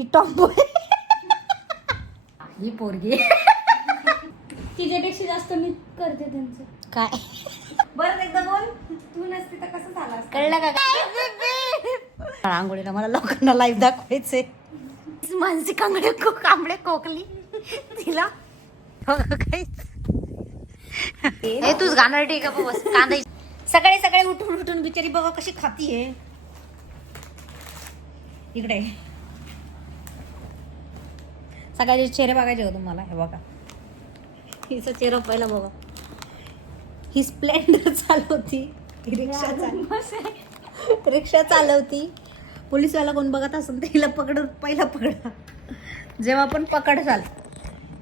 ही टॉम्बोय ही पोरगी तिच्यापेक्षा जास्त मी करते त्यांचं. काय बरं एकदा बोल. तू नसती तर कसं झालं असतं? कळलं का काय? आंघोळीला मला लोकांना लाईव्ह दाखवायचे. मानसी कांबळे कोकली तिला हे तूच गाणार ठीक आहे बस कांदा. सकाळी सकाळी उठून उठून बिचारी बघा कशी खातीये. इकडे सकाळचे चेहरे बघायचे का तुम्हाला? हे बघा हिचा चेहरा पहिला बघा. ही स्प्लेंडर चालवती, रिक्षा चालवती. पोलीसवाला कोण बघत असेल तर हिला पकडून पहिला पकडा. जेव्हा पण पकडसाल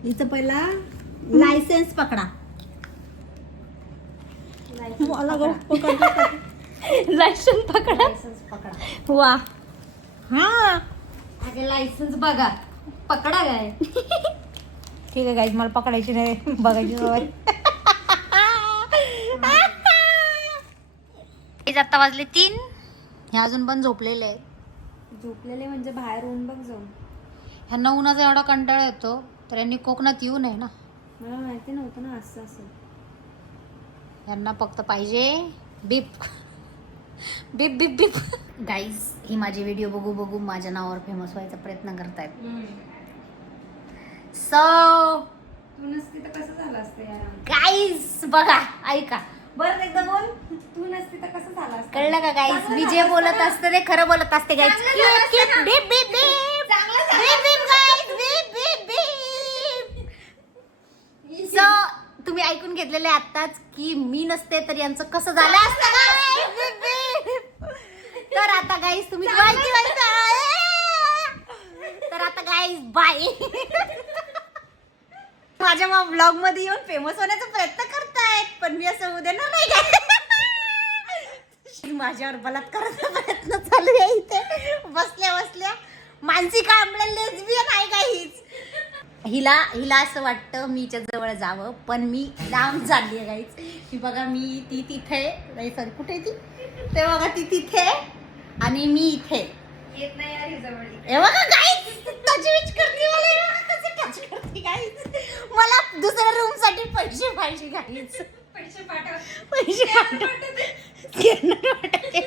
हिचं पहिला लायसन्स पकडा. लायसन्स पकडा. वा हा लायसन्स बघा पकडा काय. ठीक आहे गाईज मला पकडायची नाही बघायची सवय. आता वाजले 3. हे अजून पण झोपलेले आहे. झोपलेले म्हणजे बाहेर ऊन बघ जाऊन. ह्यांना उन्हाचा एवढा कंटाळा येतो तर यांनी कोकणात येऊ नये ना. मला माहिती नव्हतं ना असं असं. यांना फक्त पाहिजे बीप बीप बीप बीप. गाईज ही माझी व्हिडिओ बघू बघू माझ्या नावावर फेमस व्हायचा प्रयत्न करतायत. सो तू नसती तर कसं झालं असतं यार. गाईज बघा ऐका. बरं एकदा बोल. तू नसती तर कसं झालं असतं? कळलं का गाईज? मी जे बोलत असते ते खरं बोलत असते गाईज. सो तुम्ही ऐकून घेतलेले आताच की मी नसते तर यांचं कसं झालं असतं. तर आता गाईज तुम्ही तर आता गाईज बाय. माझ्या ब्लॉग मध्ये येऊन फेमस होण्याचा प्रयत्न करतायत पण मी असं होऊ देणार नाही काय. माझ्यावर बलात्काराचा प्रयत्न चालू आहे इथे बसल्या बसल्या. मानसी कांबळे लेस्बियन आहे का हीच? हिला असं वाटतं मीच्या जवळ जावं पण मी लांब चालली आहे गाईच. ही बघा मी ती तिथे नाही सॉरी कुठे आहे ती ते बघा ती तिथे आणि मी इथे येत नाही यार ही जवळ. हे बघा गाईज टच करते मला. हे बघा कसं टच करते गाईज. मला दुसऱ्या रूम साठी पैसे पाहिजे गाईज. पैसे पाठव. पैसे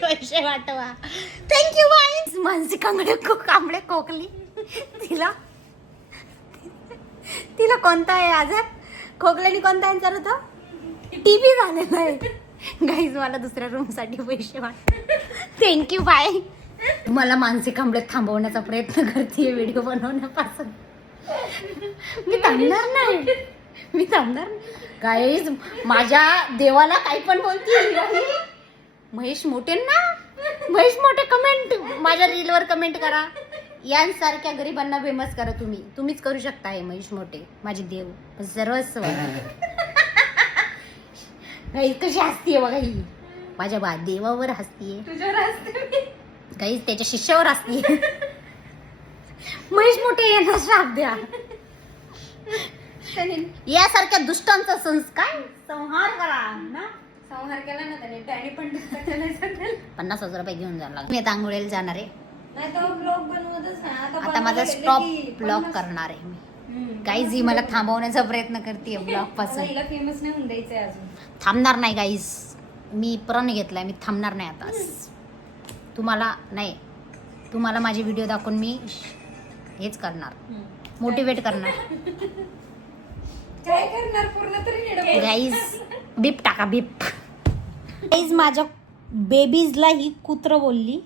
पैसे वाटवा. Thank you guys. मानसी कांबळे कोकली तिला कोणता आहे आजार? खोकल्याने कोणता आन्सर होता? टीबी झालेला आहे गाईज. मला दुसऱ्या रूम साठी पैसे वाट. Thank you bye. मला मानसी कांबळे थांबवण्याचा प्रयत्न करते व्हिडिओ बनवण्यापासून. मी थांबणार गाईज. माझ्या देवाला काही पण बोलते. महेश मोठे कमेंट माझ्या रीलवर कमेंट करा. यांसारख्या गरिबांना फेमस करा. तुम्हीच करू शकता. हे महेश मोठे माझे देव सर्वस्व. गाईज कशी हसतीये बघा ही. माझ्या देवावर हसतीये. गाईज त्याच्या शिष्यावर हसतीये. महेश मोठे यांना श्राप द्या. यासारख्या दुष्टांचा संहार करा ना. संहार केला ना त्याने. त्याने पण 50,000 रुपये घेऊन जाणार. मी आता आंघोळीला जाणार आहे. नाही तर ब्लॉग बनवतच नाही. आता माझा स्टॉप ब्लॉग करणार आहे मी. गाईज ही मला थांबवण्याचा प्रयत्न करते ब्लॉग पासून. हिला फेमस नाही होऊन द्यायचंय अजून. थांबणार नाही गाईज. मी प्रण घेतलाय मी थांबणार नाही आता. तुम्हाला माझे व्हिडिओ दाखवून मी हेच करणार. मोटिवेट करणार. काय करणार पूर्ण तरी गाईज बीप टाका बीप. गाईज माझ्या बेबीजला ही कुत्र बोलली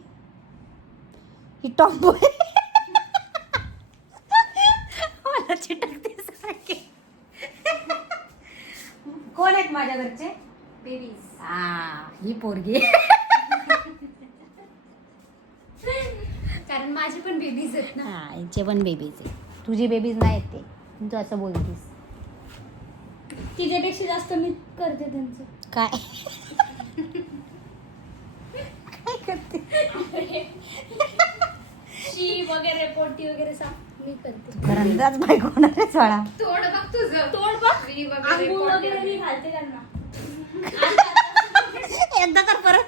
ही टॉम्बोय. मला चिटकते सारखे. कोण आहेत माझ्या घरचे बेबीज? ही पोरगी. कारण माझी पण बेबीज आहेत ना. हिचे पण बेबीज आहे. तुझी बेबीज नाही आहेत ते. तू असं बोलतीस. तिच्यापेक्षा जास्त मी करते त्यांचं. काय काय करते? शी वगैरे पोटी वगैरे साफ मी करते. घरांदाच बायको होणार आहे सोळा. तोड बघ तुझं. तोड बघ. अंघोळ वगैरे मी घालते त्यांना. एकदा कर परत.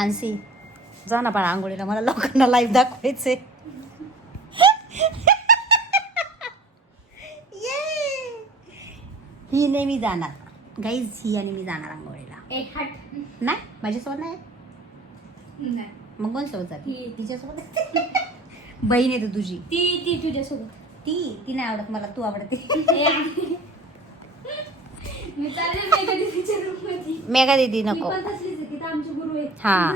मानसी जा ना पण आंघोळीला, मला लोकांना लाईव्ह दाखवायचे. ही नेहमी जाणार गाईज, ही आणि मी जाणार आंघोळीला. ए हट. नाही माझ्यासोबत नाही, नाही. मग कोण सोबत जाते? ती तिच्यासोबत. बहीण आहे तू तुझी. ती तुझ्यासोबत. ती नाही आवडत मला, तू आवडते. मी चालले मेघा दीदीच्या रूम मध्ये. मेघा दीदी मी नको. पण तसलीच आहे, तिथं आमचे गुरु आहेत. हा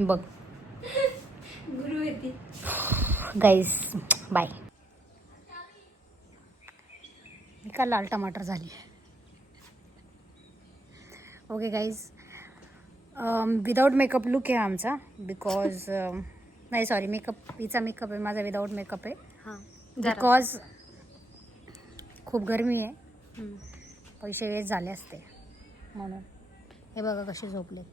बघ गुरु आहे ती. Guys bye. का लाल टमाटर झाली. Okay guys, without makeup look आहे आमचा, बिकॉज नाही सॉरी मेकअप, हिचा मेकअप आहे, माझा विदाऊट मेकअप आहे. हां. बिकॉज खूप गरमी आहे, पैसे वेस्ट झाले असते म्हणून. हे बघा कसे झोपलेत.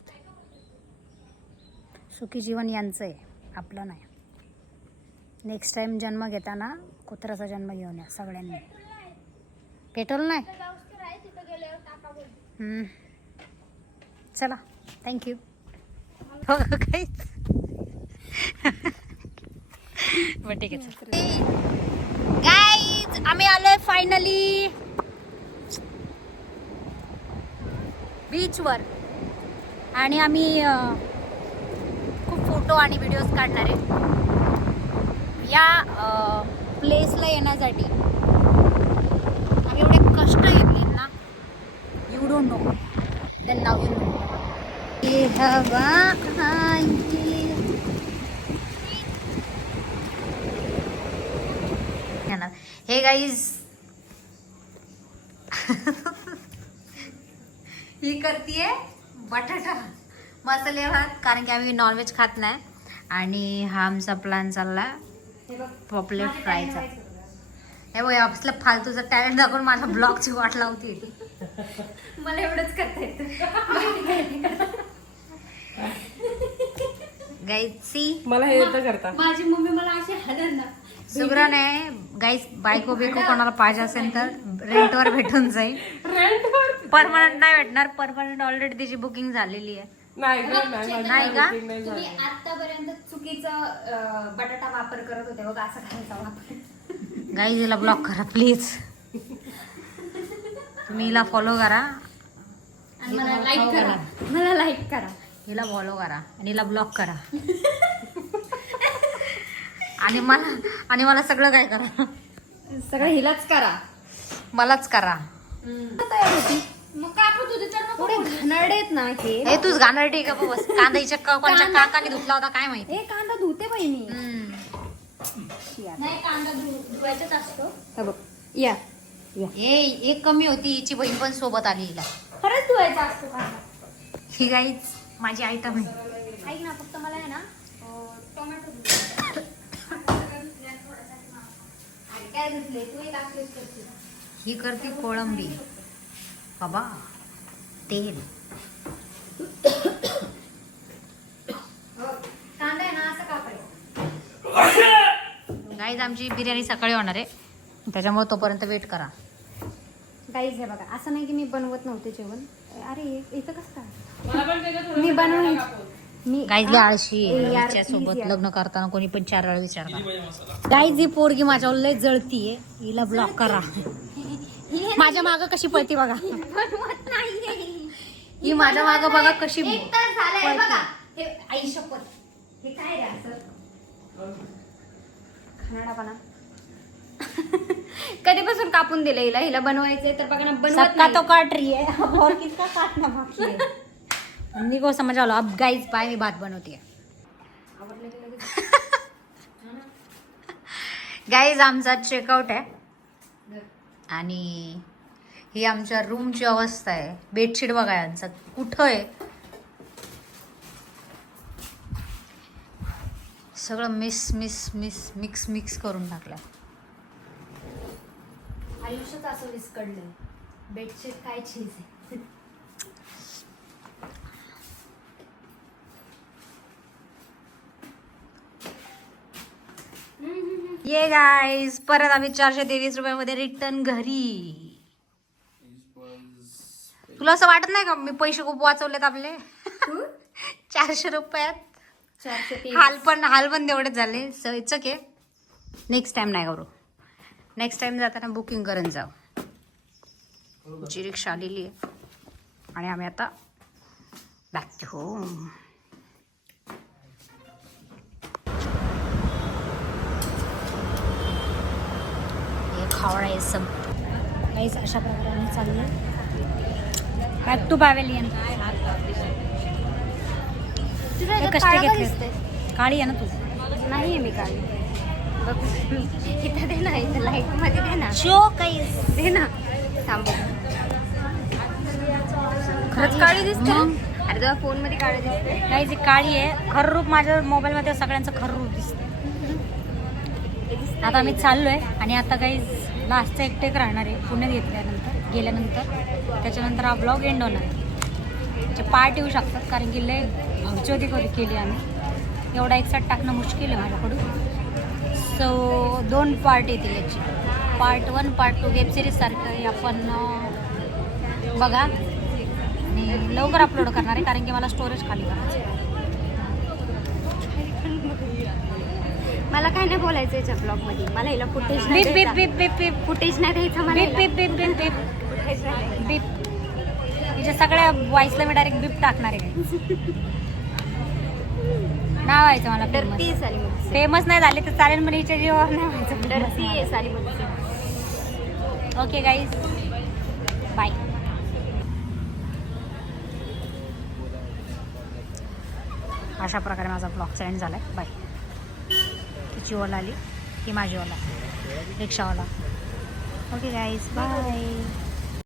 सुखी जीवन यांचं आहे, आपलं नाही. नेक्स्ट टाइम जन्म घेताना कुत्र्याचा जन्म घेऊन या सगळ्यांनी. पेट्रोल नाही. चला थँक्यू. हो काही बरं ठीक आहे. गाईज आम्ही आलोय फायनली बीचवर, आणि आम्ही खूप फोटो आणि व्हिडिओज काढणार आहे. या प्लेसला येण्यासाठी आम्ही एवढे कष्ट घेतले ना, you don't know, then now you know. Hey guys ही करतीये बटाटा मसाले भात, कारण की आम्ही नॉनव्हेज खात नाही. आणि हा आमचा प्लॅन चालला पॉपलेट फ्रायचा. हे बघ आपलं फालतूचा टॅलेंट दाखवून माझ्या ब्लॉगची वाट लावते. मला एवढंच करता येतं. गाईची मला हे येतं करता. माझी मम्मी मला अशी हलर ना. सुग्रण आहे गाईस. बायको बिको कोणाला पाहिजे असेल तर रेंटवर भेटून जाईल. परमनंट नाही भेटणार, परमनंट ऑलरेडी त्याची बुकिंग झालेली आहे. नाही का? नाही, माझी नाही का? booking नाही तुम्ही झाली. आतापर्यंत चुकीचा बटाटा वापर करत होते बघा, असा खायचा वापर. गाईज हिला ब्लॉक करा प्लीज. तुम्ही हिला फॉलो करा, आणि मला लाईक करा. मला लाईक करा. हिला फॉलो करा आणि हिला ब्लॉक करा. आणि मला सगळं काय करा, सगळं हिलाच करा. मलाच करा. तयार होती मग कापत होते तर नको. एवढे घाणेरडे आहेत ना हे. हे तूच गाणं ठीक आहे बस. कांदा हिच्या कोणच्या काकाने धुतला होता काय माहिती. हे कांदा धुते बाई मी. हम्म. नाही कांदा धुवायचाच असतो. हे बघ या एक कमी होती, हिची बहीण पण सोबत आली हिला. खरंच धुवायचा असतो कांदा. ही गाईच माझी आयटम आहे. ऐक ना, फक्त मला आहे ना टोमॅटो काय धुतले तू एक असलेच करते. ही करते कोळंबी बाबा तेल. कांदा आहे ना असं कापायचं. गाईज आमची बिर्याणी सकाळी होणार आहे, त्याच्यामुळे तोपर्यंत वेट करा. गाईज हे बघा, असं नाही की मी बनवत नव्हते जेवण. अरे इथं कसं काय मला पण त्याच्यात थोडं मी बनवून मी गाईजला आळशी आहे. यार, हिच्या सोबत please यार. लग्न करताना कोणी पण 4 वेळा विचार करा. गाईज ही पोरगी माझ्यावर लय जळतीये, हिला ब्लॉक करा. माझ्या मागं कशी पळती बघा. बनवत नाही. ही माझ्या मागं बघा कशी एक तास झालाय पळती. बघा. हे आई शपथ, हे काय रे असं खाणाडापणा. कधीपासून कापून दिलं हिला. हिला बनवायचंय तर बघा ना, बनवत सबका नाही. तो काट रही है और किसका काटना बाकी है. मम्मी को समझ आलो. अब गाइस बाय मी भात बनवते. आवडलं की लगेच. गाइस आमचा चेकआउट आहे आणि ही आमच्या रूमची अवस्था आहे. बेडशीट बघा यांचा कुठं आहे, सगळं मिक्स करून टाकलं. आयुष्यात असं विस्कडलंय. बेडशीट काय चीज आहे. ये गाईस परत आम्ही 423 रुपयामध्ये रिटर्न घरी. तुला असं वाटत नाही का मी पैसे खूप वाचवलेत आपले. 400 रुपयात 423. हाल पण तेवढेच झाले. So it's okay. Next time नाही करू. नेक्स्ट टाइम जाताना बुकिंग करून जाऊ. जी रिक्षा आलेली आहे आणि आम्ही आता बॅक टू होम. हे खावडायचं काहीच अशा प्रकारे चाललं बॅक टू पॅव्हेलियन. हे कष्ट घेतले. काळी आहे ना तू? नाही आहे मी काळी. बघ इथं दे ना, इथं लाईट मध्ये दे ना. शो काही दे ना. थांब. खरंच काळी दिसते. अरे तुझ्या फोन मध्ये काळी दिसते. काही जी काळी आहे. खरं रूप माझ्या मोबाईलमध्ये सगळ्यांचं खरं रूप दिसतं. आता आम्ही चाललोय आणि आता काही लास्टचा एक टेक राहणार आहे पुण्यात गेल्यानंतर. त्याच्यानंतर हा ब्लॉग एंड होणार आहे. त्याचे पार्ट येऊ शकतात कारण की लय भवचोदी केली आम्ही. एवढा एक सेट टाकणं मुश्किल आहे माझ्याकडून. सो 2 पार्ट येतील याची. पार्ट 1 पार्ट 2 वेबसिरीज सारखं आपण बघा आणि लवकर अपलोड करणार आहे कारण की मला स्टोरेज खाली करायचं आहे. मला काय नाही बोलायचं याच्या ब्लॉग मध्ये. मला हिला फुटेज बीप बीप बीप बीप बीप फुटेज नाही द्यायचं मला. बीप बीप बीप बीप बीप फुटेज नाही. बीप. तिच्या सगळ्या वॉइसला मी डायरेक्ट बीप टाकणार आहे. नाव व्हायचं मला डरती आहे साली मुझसे. फेमस नाही झाले तर चालेल पण हिच्या जीवावर नाही व्हायचं. डरती आहे साली मुझसे. Okay guys bye. अशा प्रकारे माझा ब्लॉगचा एंड झाला आहे. बाय. तिची ओला आली, ही माझी ओला, रिक्षावाला. Okay guys bye.